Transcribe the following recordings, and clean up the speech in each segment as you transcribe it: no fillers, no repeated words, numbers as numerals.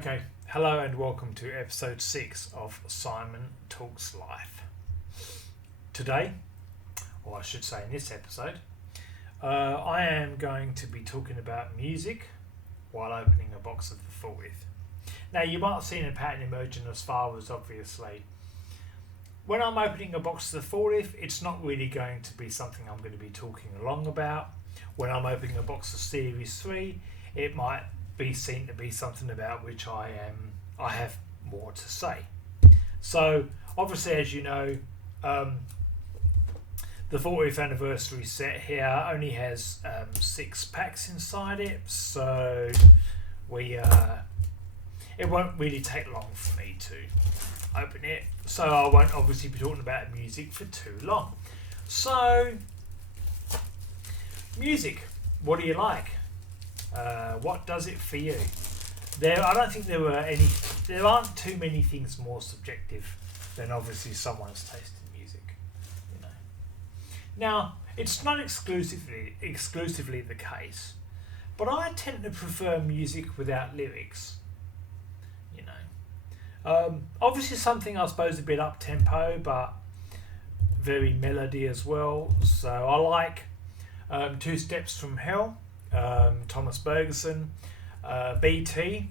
Okay, hello and welcome to episode 6 of Simon Talks Life. Today, or I should say in this episode, I am going to be talking about music while opening a box of the 40th. Now, you might have seen a pattern emerging as far as obviously when I'm opening a box of the 40th, it's not really going to be something I'm going to be talking along about. When I'm opening a box of Series 3, it might be seen to be something about which I have more to say. So obviously, as you know, the 40th anniversary set here only has 6 packs inside it, so it won't really take long for me to open it, so I won't obviously be talking about music for too long. So music, what do you like? What does it for you? I don't think there aren't too many things more subjective than obviously someone's taste in music. You know. Now, it's not exclusively the case, but I tend to prefer music without lyrics. You know, obviously something I suppose a bit up tempo, but very melody as well. So I like Two Steps from Hell. Thomas Bergerson, BT,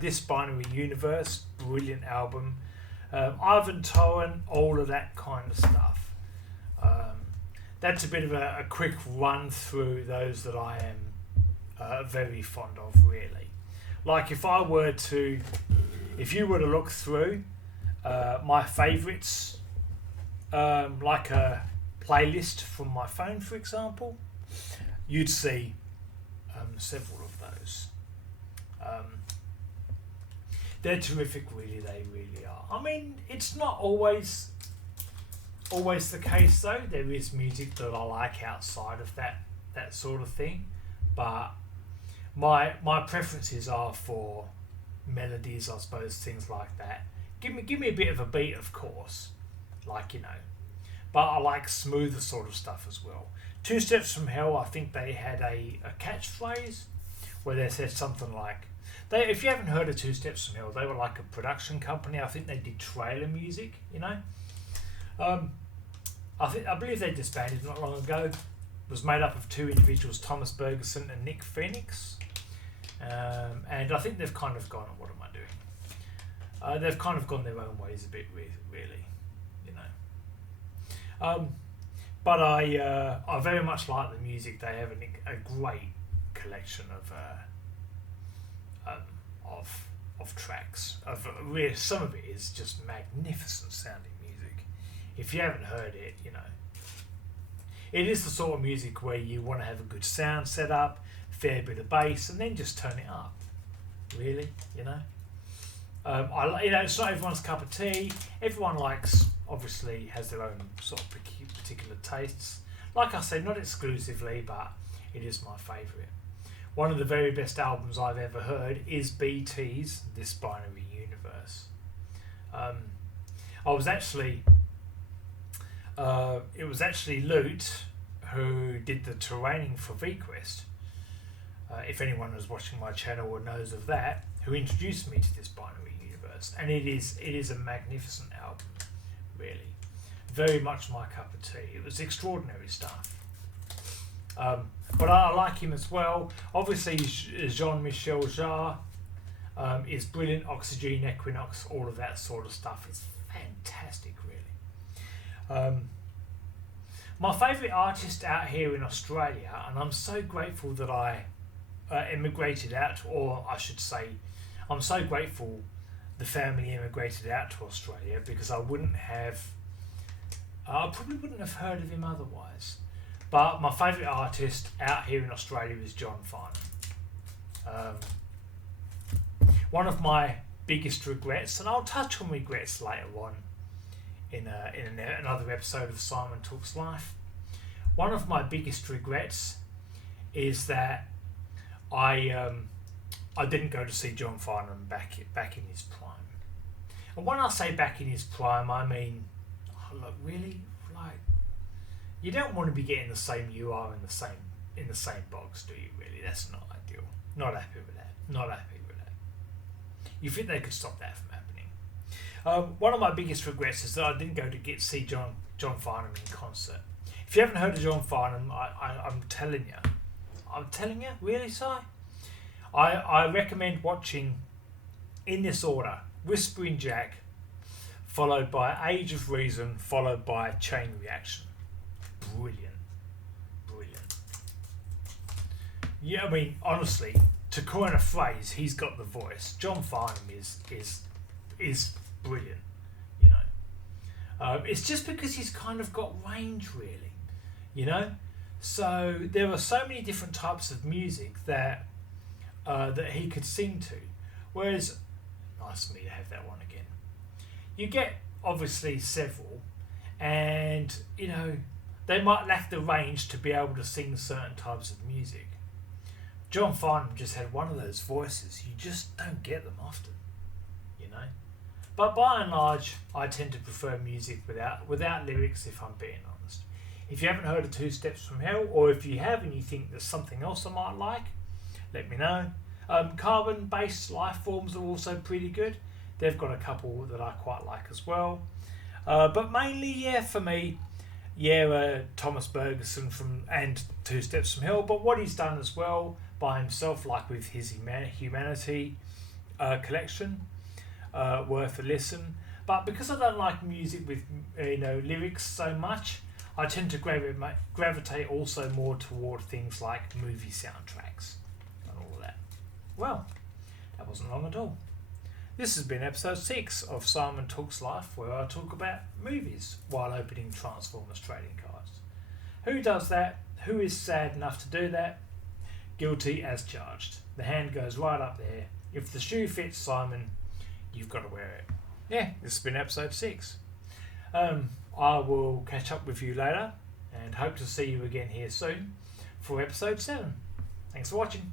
This Binary Universe, brilliant album, Ivan Toren, all of that kind of stuff. That's a bit of a quick run through those that I am very fond of, really. Like if you were to look through my favourites, like a playlist from my phone, for example, you'd see several of those. They're terrific, really. They really are. I mean, it's not always the case though. There is music that I like outside of that sort of thing, but my preferences are for melodies, I suppose, things like that. Give me a bit of a beat, of course, like, you know, but I like smoother sort of stuff as well. Two Steps from Hell, I think they had a catchphrase where they said something like, if you haven't heard of Two Steps from Hell, they were like a production company. I think they did trailer music, you know. I believe they disbanded not long ago. It was made up of 2 individuals, Thomas Bergerson and Nick Phoenix. And I think they've kind of gone, what am I doing? They've kind of gone their own ways a bit, really, you know. But I very much like the music. They have a great collection of tracks. Some of it is just magnificent sounding music. If you haven't heard it, you know, it is the sort of music where you want to have a good sound set up, fair bit of bass, and then just turn it up. Really, you know. It's not everyone's cup of tea. Everyone obviously has their own sort of particular tastes. Like I said, not exclusively, but it is my favourite. One of the very best albums I've ever heard is BT's This Binary Universe. It was actually Lute who did the terraining for VQuest. If anyone was watching my channel or knows of that, who introduced me to This Binary Universe, and it is a magnificent album, really, very much my cup of tea. It was extraordinary stuff. But I like him as well. Obviously, Jean-Michel Jarre is brilliant. Oxygen, Equinox, all of that sort of stuff is fantastic, really. My favourite artist out here in Australia, and I'm so grateful that I immigrated out, or I should say, I'm so grateful the family immigrated out to Australia, because I probably wouldn't have heard of him otherwise. But my favourite artist out here in Australia is John Farnham. One of my biggest regrets, and I'll touch on regrets later on in another episode of Simon Talks Life. One of my biggest regrets is that I didn't go to see John Farnham back in his prime. And when I say back in his prime, I mean, look, really, like, you don't want to be getting the same you are in the same box, do you? Really, that's not ideal. Not happy with that. You think they could stop that from happening? One of my biggest regrets is that I didn't go to see John Farnham in concert. If you haven't heard of John Farnham, I'm telling you, really, Si? I recommend watching in this order: Whispering Jack, followed by Age of Reason, followed by Chain Reaction. Brilliant. Yeah, I mean, honestly, to coin a phrase, he's got the voice. John Farnham is brilliant, you know. It's just because he's kind of got range, really, you know. So there are so many different types of music that he could sing to. Whereas, nice of me to have that one again. You get obviously several, and you know they might lack the range to be able to sing certain types of music. John Farnham just had one of those voices. You just don't get them often, you know. But by and large, I tend to prefer music without lyrics, if I'm being honest. If you haven't heard of Two Steps from Hell, or if you have and you think there's something else I might like, let me know. Carbon-based life forms are also pretty good. They've got a couple that I quite like as well. But mainly, yeah, for me, Thomas Bergerson and Two Steps from Hell. But what he's done as well by himself, like with his Humanity collection, worth a listen. But because I don't like music with lyrics so much, I tend to gravitate also more toward things like movie soundtracks and all of that. Well, that wasn't long at all. This has been episode 6 of Simon Talks Life, where I talk about movies while opening Transformers trading cards. Who does that? Who is sad enough to do that? Guilty as charged. The hand goes right up there. If the shoe fits Simon, you've got to wear it. Yeah, this has been episode 6. I will catch up with you later and hope to see you again here soon for episode 7. Thanks for watching.